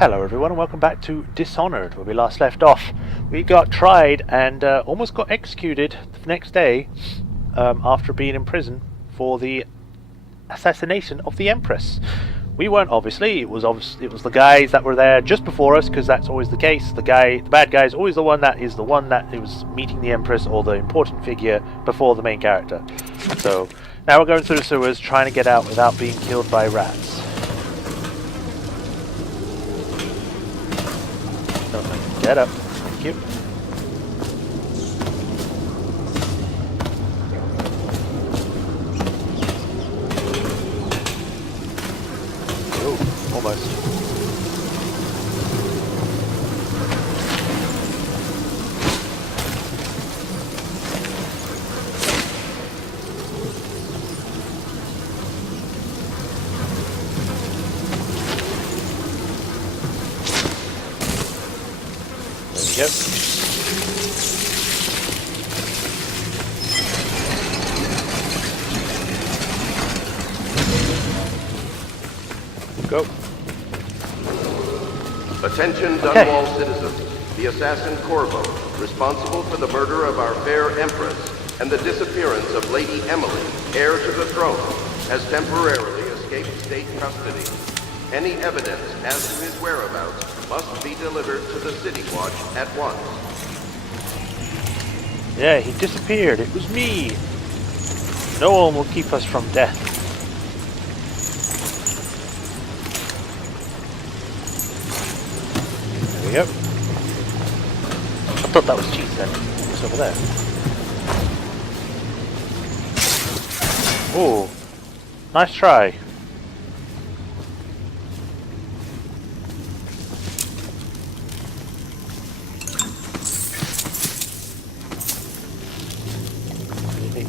Hello everyone and welcome back to Dishonored, where we last left off. We got tried and almost got executed the next day after being in prison for the assassination of the Empress. We weren't, obviously. It was the guys that were there just before us, because that's always the case. The bad guy is always the one that was meeting the Empress or the important figure before the main character. So now we're going through the sewers trying to get out without being killed by rats. Get up. Thank you. Oh, almost. Yep. Go. Attention, Dunwall citizens. The assassin Corvo, responsible for the murder of our fair Empress and the disappearance of Lady Emily, heir to the throne, has temporarily escaped state custody. Any evidence as to his whereabouts must be delivered to the City Watch at once. Yeah, he disappeared. It was me. No one will keep us from death. There we go. I thought that was cheese then. It's over there. Oh, nice try.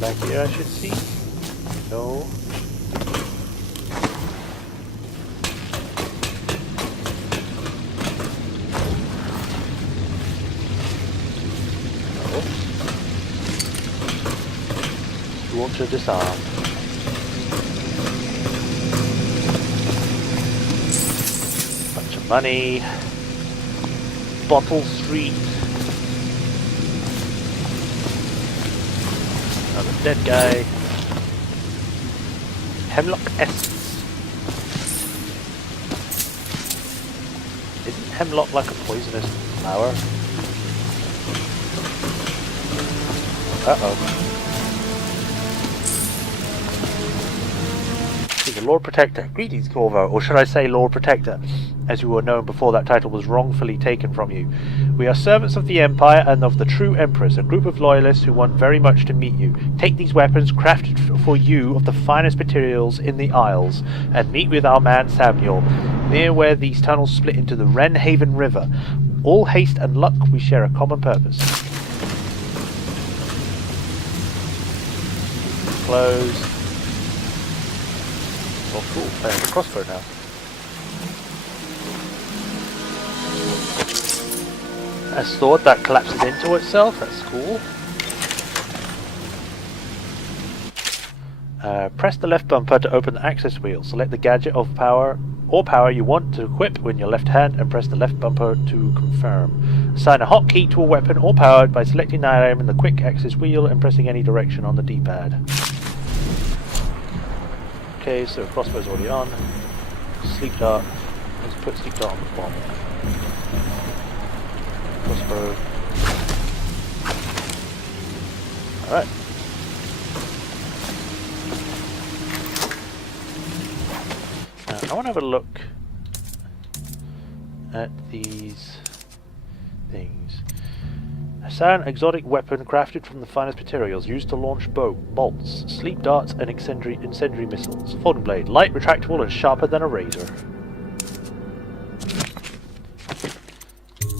Back here, I should see. No. No. You want to disarm. Bunch of money. Bottle Street. Another dead guy. Hemlock essence. Isn't hemlock like a poisonous flower? Uh-oh. He's a Lord Protector. Greetings, Corvo, or should I say Lord Protector, as you were known before that title was wrongfully taken from you. We are servants of the Empire and of the true Empress, a group of loyalists who want very much to meet you. Take these weapons, crafted for you of the finest materials in the Isles, and meet with our man Samuel, near where these tunnels split into the Wrenhaven River. All haste and luck, we share a common purpose. Close. Oh cool, I have a crossbow now. A sword that collapses into itself, that's cool. Press the left bumper to open the access wheel. Select the gadget of power you want to equip in your left hand and press the left bumper to confirm. Assign a hotkey to a weapon or power by selecting the item in the quick access wheel and pressing any direction on the D-pad. Okay, so crossbow's already on. Sleep dart. Let's put sleep dart on the bomb. Crossbow. Alright. I want to have a look at these things. Assign exotic weapon crafted from the finest materials used to launch bolts, sleep darts, and incendiary missiles. Folding blade, light, retractable, and sharper than a razor.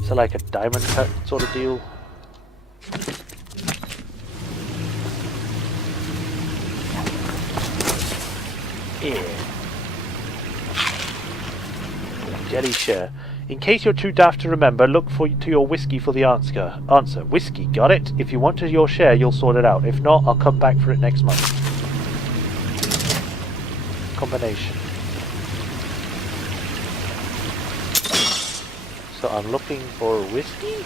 So like a diamond cut sort of deal. Yeah. Jelly share. In case you're too daft to remember, look to your whiskey for the answer. Whiskey, got it? If you want your share, you'll sort it out. If not, I'll come back for it next month. Combination. So I'm looking for whiskey?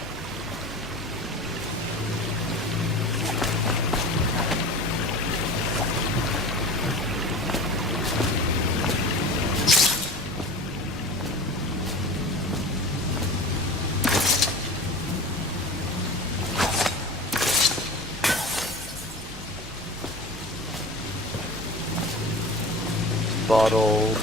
Bottle.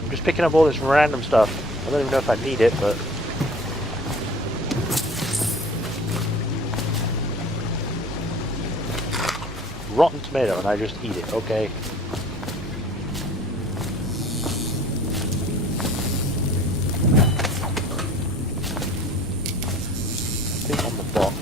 I'm just picking up all this random stuff. I don't even know if I need it, but... Rotten tomato, and I just eat it, okay. Thing on the box.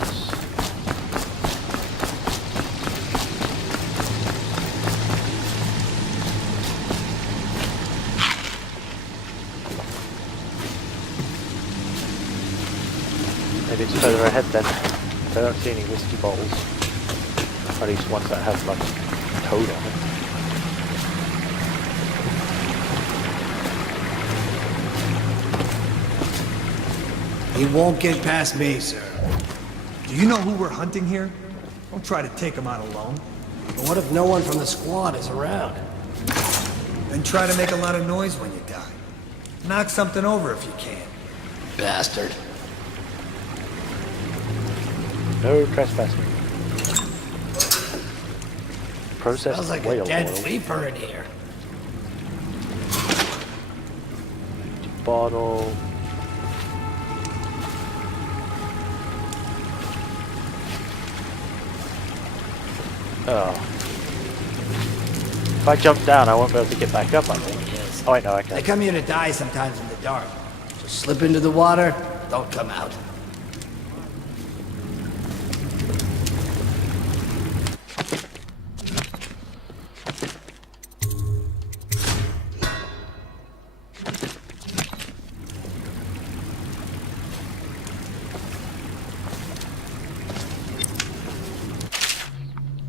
Maybe it's further ahead then. I don't see any whiskey bottles. Or at least ones that have like a toad on it. He won't get past me, sir. Do you know who we're hunting here? Don't try to take him out alone. But what if no one from the squad is around? Then try to make a lot of noise when you die. Knock something over if you can. Bastard. No trespassing. Processed Smells like whale a dead oil. sleeper in here. Bottle. Oh. If I jump down, I won't be able to get back up, I think. Yes. Oh, wait, no, I They can. come here to die sometimes in the dark. So slip into the water, don't come out.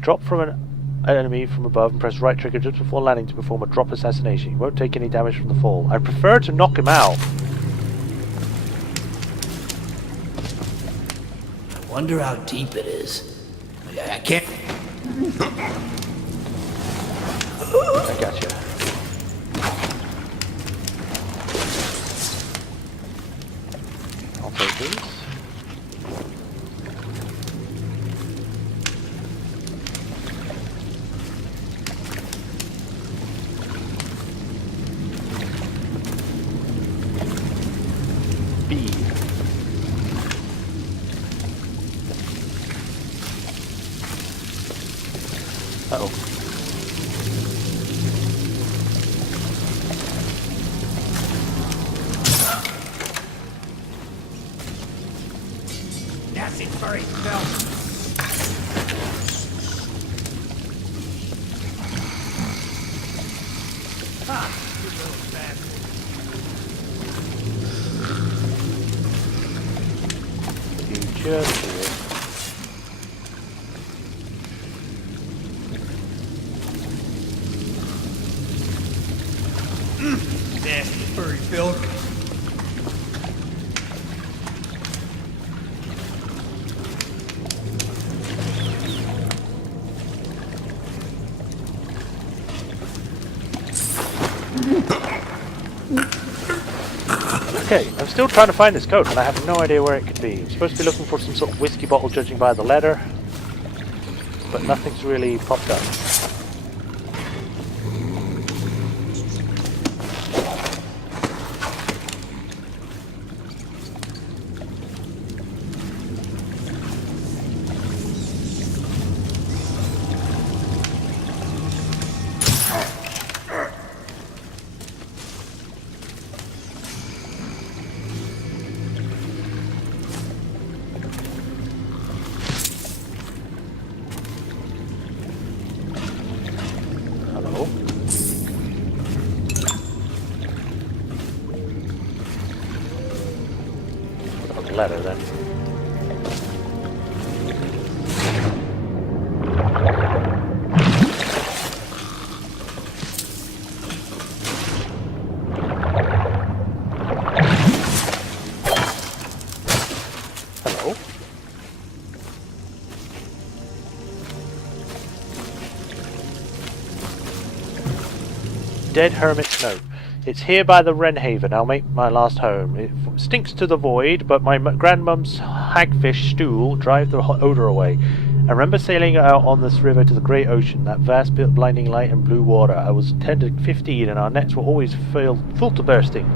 Drop from an enemy from above and press right trigger just before landing to perform a drop assassination. You won't take any damage from the fall. I prefer to knock him out. I wonder how deep it is. I can't... I gotcha. I'll take these. B. Uh-oh. Nasty furry smell. Ah, you little bastard. You just do it. Nasty furry filth. Okay, I'm still trying to find this code, and I have no idea where it could be. I'm supposed to be looking for some sort of whiskey bottle, judging by the letter, but nothing's really popped up. Hello? What about the letter then? Oh. Dead Hermit's Note. It's here by the Wrenhaven. I'll make my last home. It stinks to the void, but my grandmum's hagfish stool drive the odor away. I remember sailing out on this river to the great ocean, that vast blinding light and blue water. I was 10 to 15 and our nets were always full to bursting.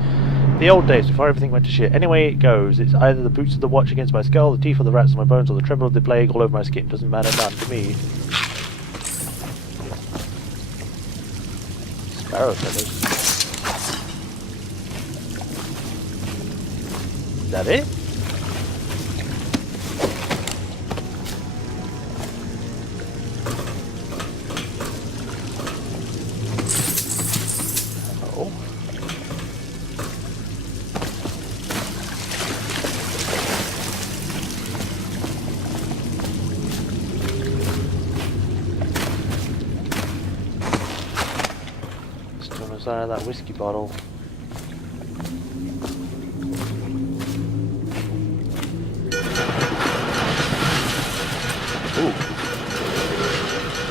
The old days, before everything went to shit. Anyway it goes. It's either the boots of the watch against my skull, the teeth of the rats on my bones, or the tremble of the plague all over my skin. Doesn't matter none to me. Sparrow feathers. Is that it? Oh. Still no sign of that whiskey bottle.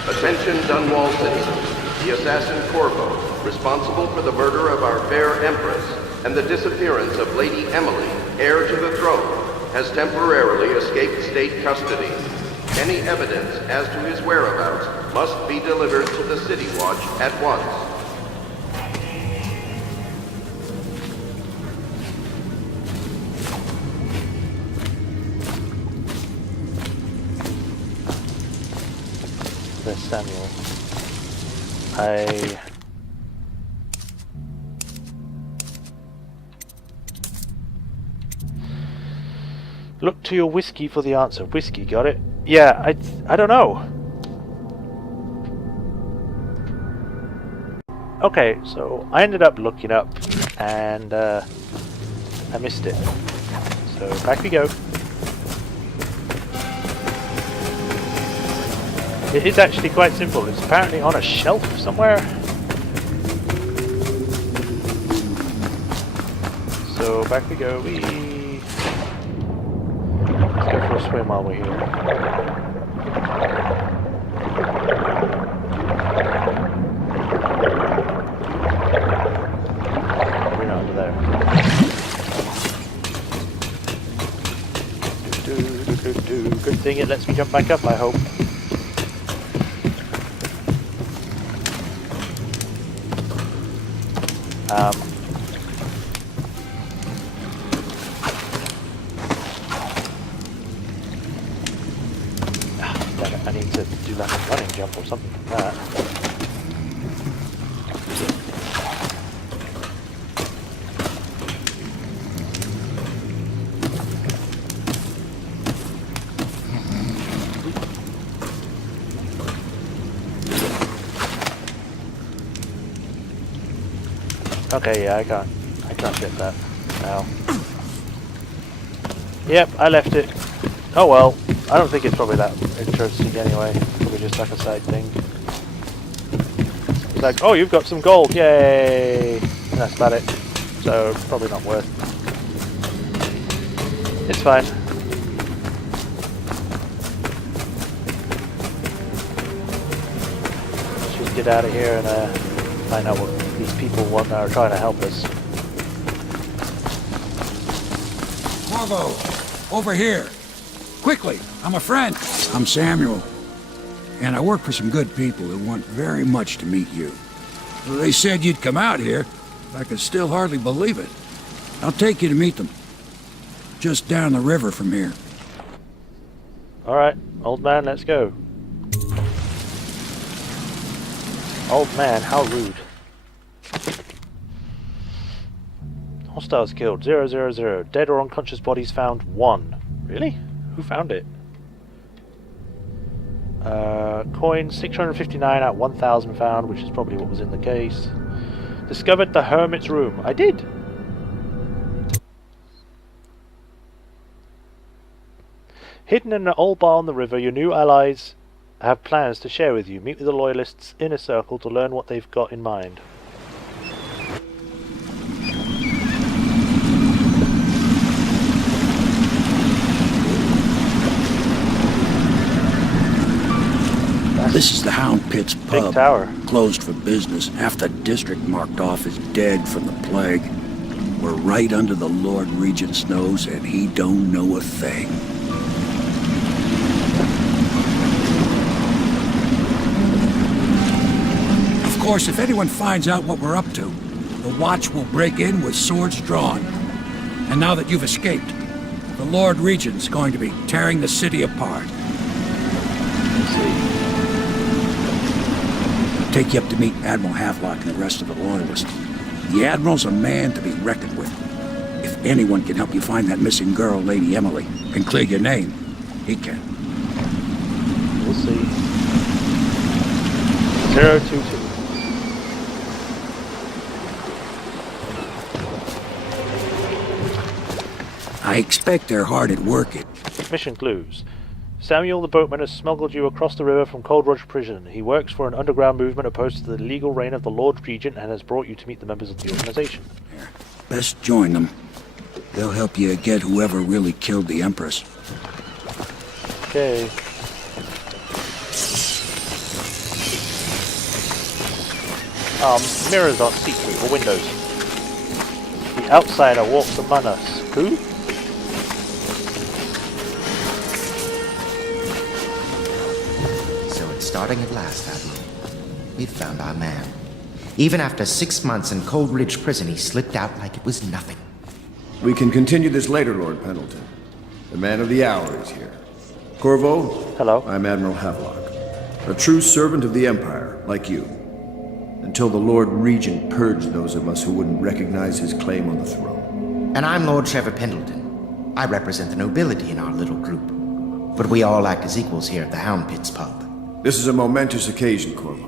Attention Dunwall citizens. The assassin Corvo, responsible for the murder of our fair Empress and the disappearance of Lady Emily, heir to the throne, has temporarily escaped state custody. Any evidence as to his whereabouts must be delivered to the City Watch at once. Samuel. Look to your whiskey for the answer. Whiskey, got it? Yeah, I don't know. Okay, so I ended up looking up and I missed it. So back we go. It is actually quite simple. It's apparently on a shelf somewhere. So back we go. Let's go for a swim while we're here. We're not under there. Good thing it lets me jump back up, I hope. Damn it, I need to do like a running jump or something like that. Okay, yeah, I can't get that now. Yep, I left it. Oh well, I don't think it's probably that interesting anyway. Probably just like a side thing. It's like, oh, you've got some gold, yay! And that's about it. So, probably not worth. It's fine. Let's just get out of here and find out what these people are trying to help us. Corvo, over here. Quickly, I'm a friend. I'm Samuel. And I work for some good people who want very much to meet you. They said you'd come out here. I can still hardly believe it. I'll take you to meet them. Just down the river from here. Alright, old man, let's go. Old man, how rude. Hostiles killed, 000. Dead or unconscious bodies found, 1. Really? Who found it? Coins, 659 out of 1,000 found, which is probably what was in the case. Discovered the Hermit's Room. I did! Hidden in an old bar on the river, your new allies have plans to share with you. Meet with the Loyalists' inner circle to learn what they've got in mind. This is the Hound Pit's Big pub. tower. Closed for business. Half the district marked off as dead from the plague. We're right under the Lord Regent's nose, and he don't know a thing. Of course, if anyone finds out what we're up to, the Watch will break in with swords drawn. And now that you've escaped, the Lord Regent's going to be tearing the city apart. Take you up to meet Admiral Havelock and the rest of the Loyalists. The Admiral's a man to be reckoned with. If anyone can help you find that missing girl, Lady Emily, and clear your name, he can. We'll see. 022. I expect they're hard at work. Mission clues. Samuel the boatman has smuggled you across the river from Cold Rush prison. He works for an underground movement opposed to the legal reign of the Lord Regent and has brought you to meet the members of the organization. Best join them. They'll help you get whoever really killed the Empress. Okay. Mirrors aren't see-through or windows. The outsider walks among us. Who? Starting at last, Admiral. We've found our man. Even after 6 months in Cold Ridge Prison, he slipped out like it was nothing. We can continue this later, Lord Pendleton. The man of the hour is here. Corvo. Hello. I'm Admiral Havelock. A true servant of the Empire, like you. Until the Lord Regent purged those of us who wouldn't recognize his claim on the throne. And I'm Lord Trevor Pendleton. I represent the nobility in our little group. But we all act as equals here at the Hound Pit's pub. This is a momentous occasion, Corvo.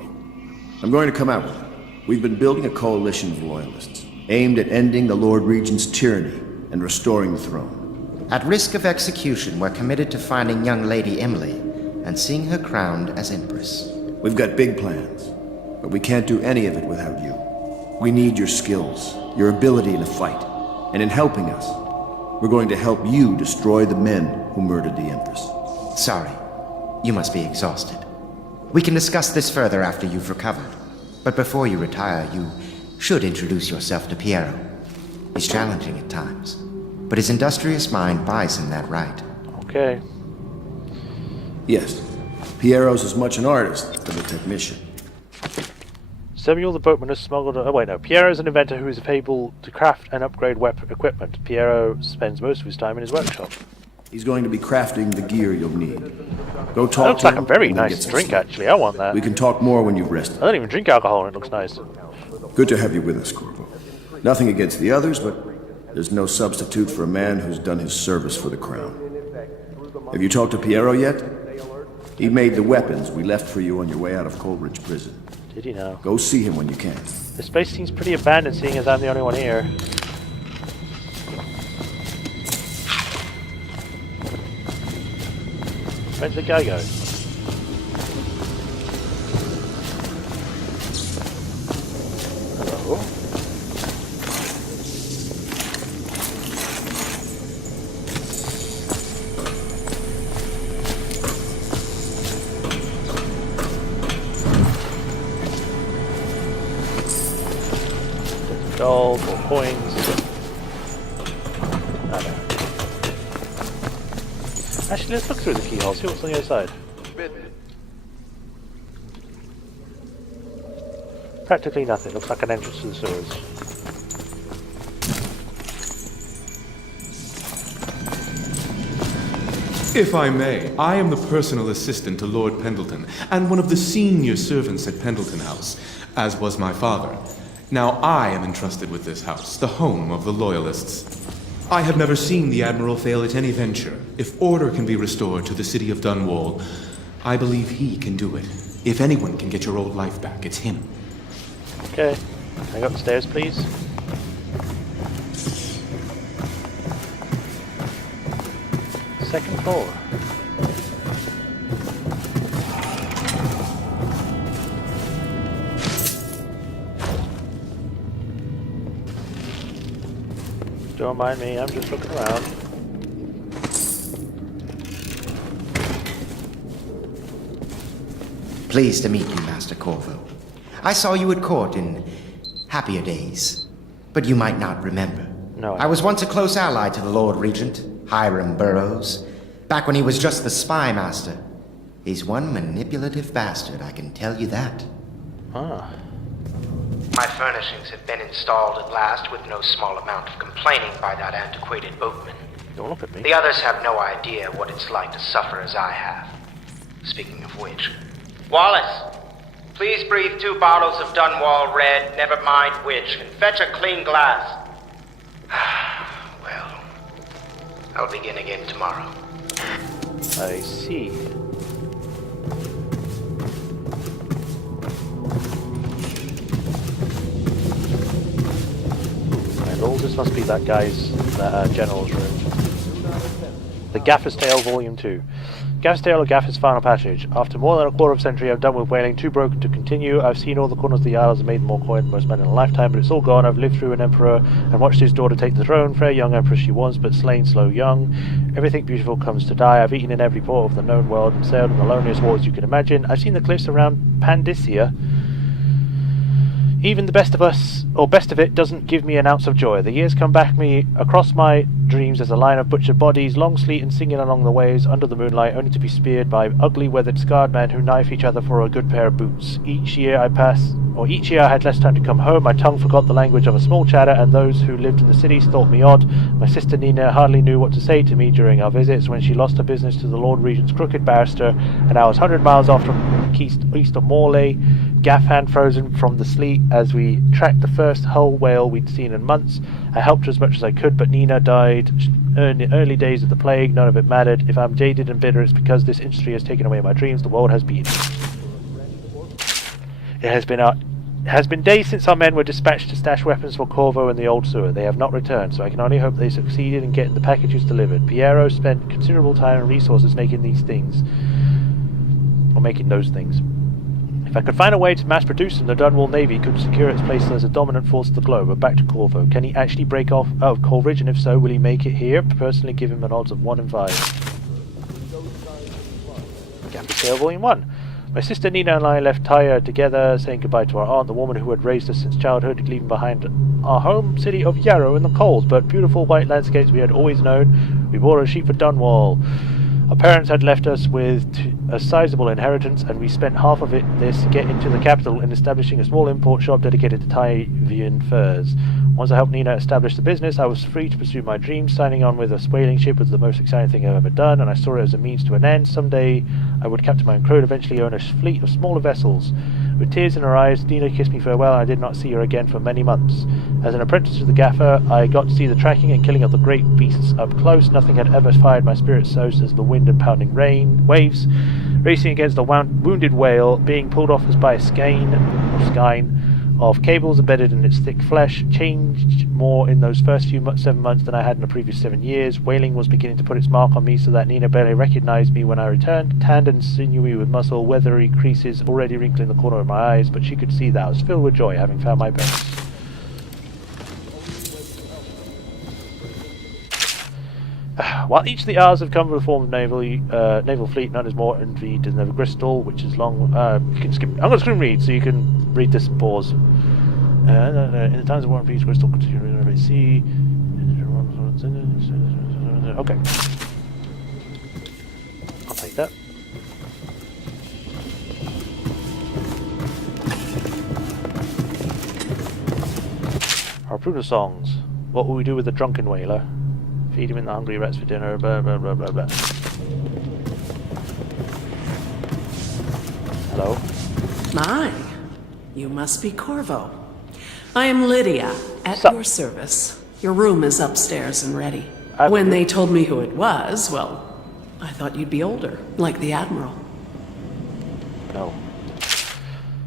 I'm going to come out with it. We've been building a coalition of loyalists, aimed at ending the Lord Regent's tyranny and restoring the throne. At risk of execution, we're committed to finding young Lady Emily and seeing her crowned as Empress. We've got big plans, but we can't do any of it without you. We need your skills, your ability in a fight, and in helping us, we're going to help you destroy the men who murdered the Empress. Sorry, you must be exhausted. We can discuss this further after you've recovered. But before you retire, you should introduce yourself to Piero. He's challenging at times, but his industrious mind buys him that right. Okay. Yes, Piero's as much an artist as a technician. Samuel the boatman has smuggled... Oh wait, no. Piero is an inventor who is able to craft and upgrade equipment. Piero spends most of his time in his workshop. He's going to be crafting the gear you'll need. Go That talk looks to like him. a very and then nice get some drink, sleep. actually. I want that. We can talk more when you've rested. I don't even drink alcohol and it looks nice. Good to have you with us, Corvo. Nothing against the others, but there's no substitute for a man who's done his service for the crown. Have you talked to Piero yet? He made the weapons we left for you on your way out of Coleridge Prison. Did you know? Go see him when you can. This place seems pretty abandoned, seeing as I'm the only one here. Where'd the guy go? Hello? Gold or coins. Oh, no. Actually, let's look through the keyhole, see what's on the other side. Practically nothing, looks like an entrance to the sewers. If I may, I am the personal assistant to Lord Pendleton, and one of the senior servants at Pendleton House, as was my father. Now I am entrusted with this house, the home of the Loyalists. I have never seen the Admiral fail at any venture. If order can be restored to the city of Dunwall, I believe he can do it. If anyone can get your old life back, it's him. Okay, can I go upstairs, please? Second floor. Don't mind me, I'm just looking around. Pleased to meet you, Master Corvo. I saw you at court in happier days, but you might not remember. No. I was once a close ally to the Lord Regent, Hiram Burroughs, back when he was just the spy master. He's one manipulative bastard, I can tell you that. Ah. My furnishings have been installed at last with no small amount of complaining by that antiquated boatman. Don't look at me. The others have no idea what it's like to suffer as I have. Speaking of which... Wallace! Please breathe 2 bottles of Dunwall Red, never mind which, and fetch a clean glass. Well, I'll begin again tomorrow. I see. And all this must be that guy's general's room. The Gaffer's Tale, Volume 2. Gaffer's Tale or Gaffer's Final Passage. After more than a quarter of a century, I'm done with whaling, too broken to continue. I've seen all the corners of the Isles and made more coin than most men in a lifetime, but it's all gone. I've lived through an emperor and watched his daughter take the throne. Fair young empress she was, but slain slow young. Everything beautiful comes to die. I've eaten in every port of the known world and sailed in the loneliest waters you can imagine. I've seen the cliffs around Pandyssia. Even the best of us, or best of it, doesn't give me an ounce of joy. The years come back me across my dreams as a line of butchered bodies, long sleet and singing along the waves under the moonlight, only to be speared by ugly, weathered, scarred men who knife each other for a good pair of boots. Each year I had less time to come home. My tongue forgot the language of a small chatter, and those who lived in the cities thought me odd. My sister Nina hardly knew what to say to me during our visits when she lost her business to the Lord Regent's crooked barrister, and I was 100 miles off from east of Morley, gaff hand frozen from the sleet as we tracked the first hull whale we'd seen in months. I helped her as much as I could, but Nina died in the early days of the plague. None of it mattered. If I'm jaded and bitter, it's because this industry has taken away my dreams. The world has been. It has been days since our men were dispatched to stash weapons for Corvo in the old sewer. They have not returned, so I can only hope they succeeded in getting the packages delivered. Piero spent considerable time and resources making these things. Or making those things. If I could find a way to mass produce them, the Dunwall Navy could secure its place as a dominant force of the globe. But back to Corvo. Can he actually break off out of Coleridge, and if so, will he make it here? Personally, give him an odds of 1 in 5. Gaffer's Tale, Volume 1. My sister Nina and I left Tyre together, saying goodbye to our aunt, the woman who had raised us since childhood, leaving behind our home city of Yarrow in the cold, but beautiful white landscapes we had always known. We bought a sheep for Dunwall. Our parents had left us with a sizable inheritance, and we spent half of this to get into the capital in establishing a small import shop dedicated to Tyvian furs. Once I helped Nina establish the business, I was free to pursue my dreams. Signing on with a whaling ship was the most exciting thing I've ever done, and I saw it as a means to an end. Someday I would captain my own crew and eventually own a fleet of smaller vessels. With tears in her eyes, Nina kissed me farewell, and I did not see her again for many months. As an apprentice to the gaffer, I got to see the tracking and killing of the great beasts up close. Nothing had ever fired my spirits so as the wind and pounding waves, racing against a wounded whale, being pulled off as by a skein of cables embedded in its thick flesh. Changed more in those first 7 months than I had in the previous 7 years. Whaling was beginning to put its mark on me, so that Nina barely recognized me when I returned, tanned and sinewy with muscle, weathery creases already wrinkling the corner of my eyes, but she could see that I was filled with joy, having found my best. While each of the Isles have come with a form of naval fleet, none is more envied than the Bristol, which is long. You can skip. I'm going to screen read, so you can read this and pause. In the times of war and peace, Bristol continued to renovate sea. Okay, I'll take that. Our Bruno songs. What will we do with the drunken whaler? Feed him in the hungry rats for dinner, blah blah blah blah blah. Hello? My, you must be Corvo. I am Lydia, at your service. Your room is upstairs and ready. When they told me who it was, well, I thought you'd be older, like the Admiral. No.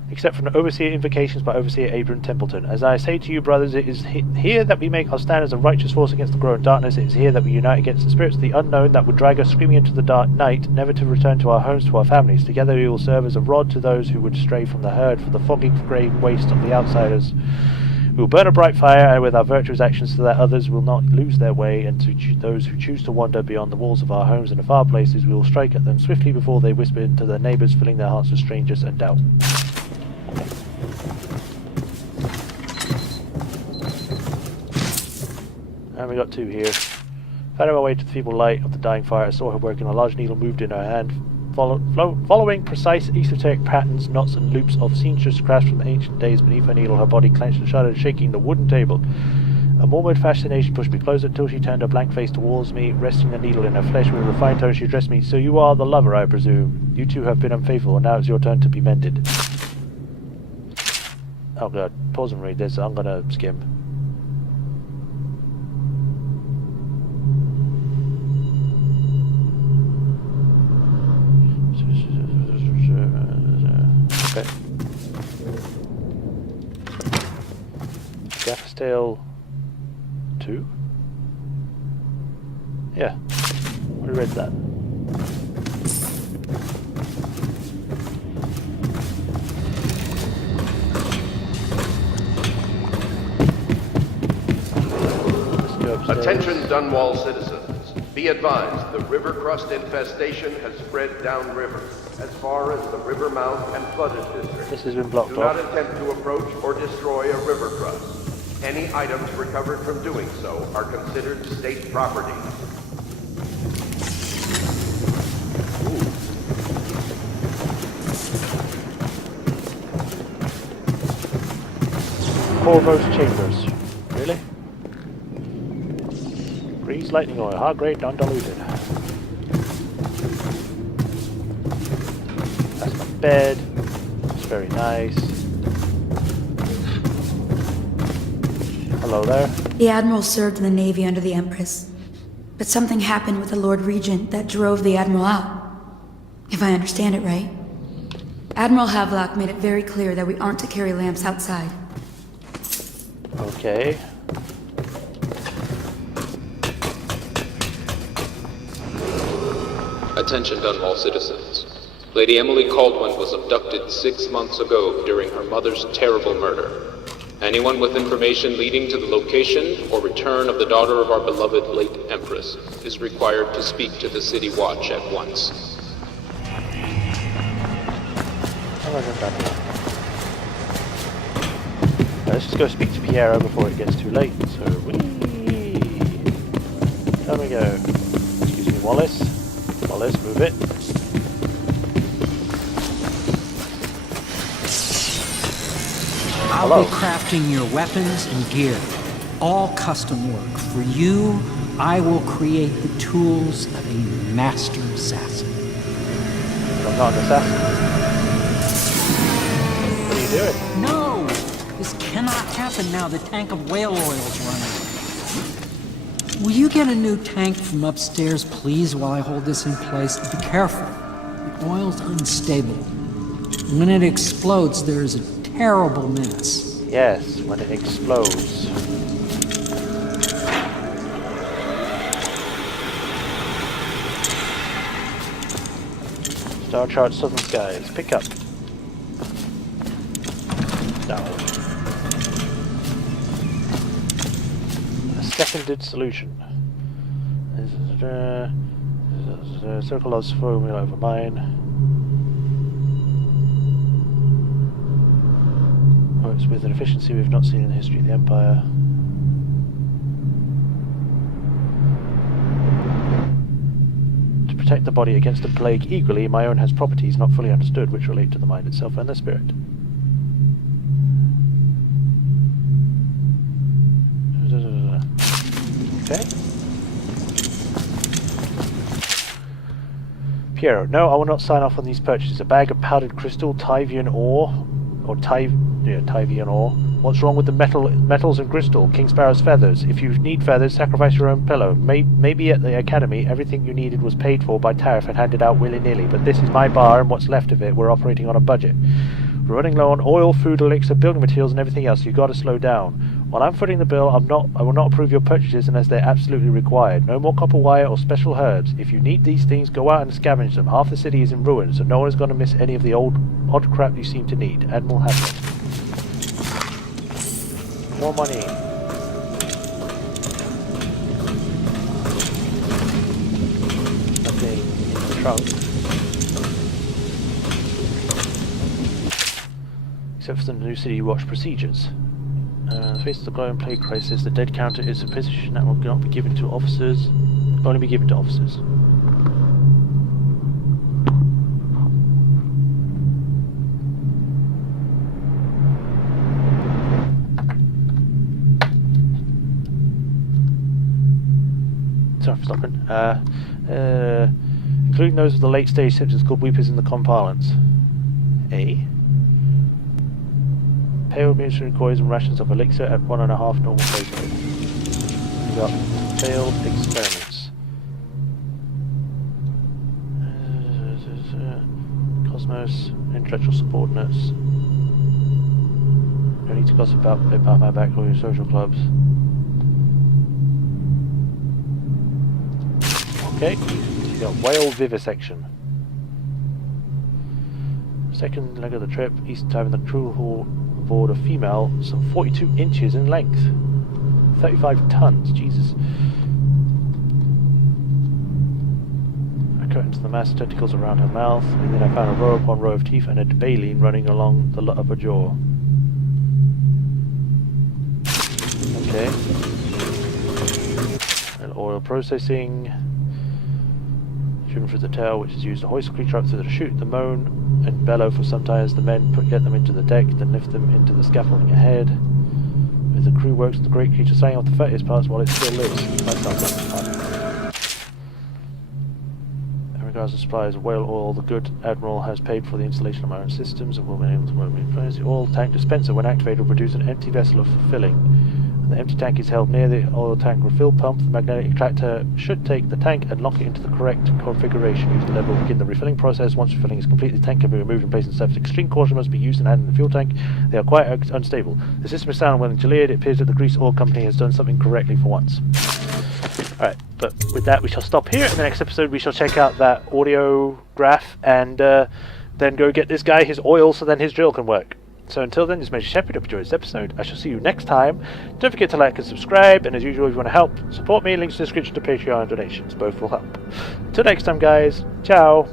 Except for overseer invocations by Overseer Abram Templeton. As I say to you, brothers, it is here that we make our stand as a righteous force against the growing darkness. It is here that we unite against the spirits of the unknown that would drag us screaming into the dark night, never to return to our homes, to our families. Together we will serve as a rod to those who would stray from the herd, for the foggy grey waste of the outsiders. We will burn a bright fire with our virtuous actions so that others will not lose their way, and to those who choose to wander beyond the walls of our homes and the far places, we will strike at them swiftly before they whisper into their neighbours, filling their hearts with strangers and doubt. And we got 2 here. Found my way to the feeble light of the dying fire. I saw her working. A large needle moved in her hand, following precise esoteric patterns, knots and loops of seamstress crafts from the ancient days. Beneath her needle, her body clenched and shuddered, shaking the wooden table. A morbid fascination pushed me closer until she turned her blank face towards me, resting the needle in her flesh. With a refined tone, she addressed me. "So you are the lover, I presume. You two have been unfaithful, and now it's your turn to be mended." Oh god, pause and read this. I'm gonna skim. Okay. Gaffstale 2? Yeah. I read that. Attention Dunwall citizens. Be advised, the river crust infestation has spread downriver, as far as the river mouth and flooded district. This has been blocked Do off. not attempt to approach or destroy a river crust. Any items recovered from doing so are considered state property. Corvo's chambers. Really? Breeze lightning oil, high grade, undiluted. That's my bed. It's very nice. Hello there. The Admiral served in the Navy under the Empress. But something happened with the Lord Regent that drove the Admiral out. If I understand it right. Admiral Havelock made it very clear that we aren't to carry lamps outside. Okay. Attention Dunwall citizens. Lady Emily Caldwin was abducted 6 months ago during her mother's terrible murder. Anyone with information leading to the location or return of the daughter of our beloved late Empress is required to speak to the City Watch at once. Let's just go speak to Piero before it gets too late. So, there we go. Excuse me, Wallace. Wallace, move it. I'll be crafting your weapons and gear. All custom work. For you, I will create the tools of a master assassin. I'm not an assassin. What are you doing? No! This cannot happen now. The tank of whale oil's running. Will you get a new tank from upstairs, please, while I hold this in place? Be careful. The oil's unstable. When it explodes, there's a terrible mess. Yes, when it explodes. Star chart, southern skies. Pick up. No. A seconded solution. Circle loss formula over mine. Works with an efficiency we've not seen in the history of the Empire. To protect the body against the plague equally, my own has properties not fully understood which relate to the mind itself and the spirit. Okay. Piero, no, I will not sign off on these purchases. A bag of powdered crystal, Tyvian ore, or Tyvian ore. What's wrong with the metals and crystal? King Sparrow's feathers. If you need feathers, sacrifice your own pillow. Maybe at the academy, everything you needed was paid for by tariff and handed out willy-nilly, but this is my bar, and what's left of it, we're operating on a budget. We're running low on oil, food, elixir, building materials, and everything else. You've got to slow down. While I'm footing the bill, I will not approve your purchases unless they're absolutely required. No more copper wire or special herbs. If you need these things, go out and scavenge them. Half the city is in ruins, so no one is going to miss any of the odd crap you seem to need. Admiral Havelock. More money. Nothing in the trunk. Except for the new city watch procedures. Face the glowing plague crisis, the dead counter is a position that will not be given to officers. Only be given to officers. Sorry for stopping. Including those with the late stage symptoms called weepers in the common parlance. Pale ministry requires rations of elixir at 1.5 normal dose rate. We got failed experiments. Cosmos, intellectual subordinates. No need to gossip about my back or your social clubs. Okay, we got whale vivisection. Second leg of the trip, east time in the crew hall aboard a female, some 42 inches in length. 35 tons, Jesus. I cut into the mass tentacles around her mouth, and then I found a row upon row of teeth and a baleen running along the upper jaw. Okay. And oil processing. Driven through the tail, which is used to hoist the creature up through the chute, the moan and bellow for some time as the men get them into the deck, then lift them into the scaffolding ahead. As the crew works, the great creature saying off the fattiest parts while it still lives. That sounds like fun. In regards to supplies of whale oil, the good Admiral has paid for the installation of my own systems and will be able to work in place. The oil tank dispenser, when activated, will produce an empty vessel of filling. The empty tank is held near the oil tank refill pump. The magnetic attractor should take the tank and lock it into the correct configuration. Use the lever to begin the refilling process. Once refilling is complete, the tank can be removed and placed in the surface. Extreme caution must be used in handling the fuel tank. They are quite unstable. The system is sound and well engineered. It appears that the Grease Oil Company has done something correctly for once. Alright, but with that we shall stop here. In the next episode we shall check out that audio graph and then go get this guy his oil so then his drill can work. So until then, this is Majorshepard. Hope you enjoyed this episode. I shall see you next time. Don't forget to like and subscribe, and as usual, if you want to help support me, links in the description to Patreon and donations. Both will help. Until next time, guys. Ciao.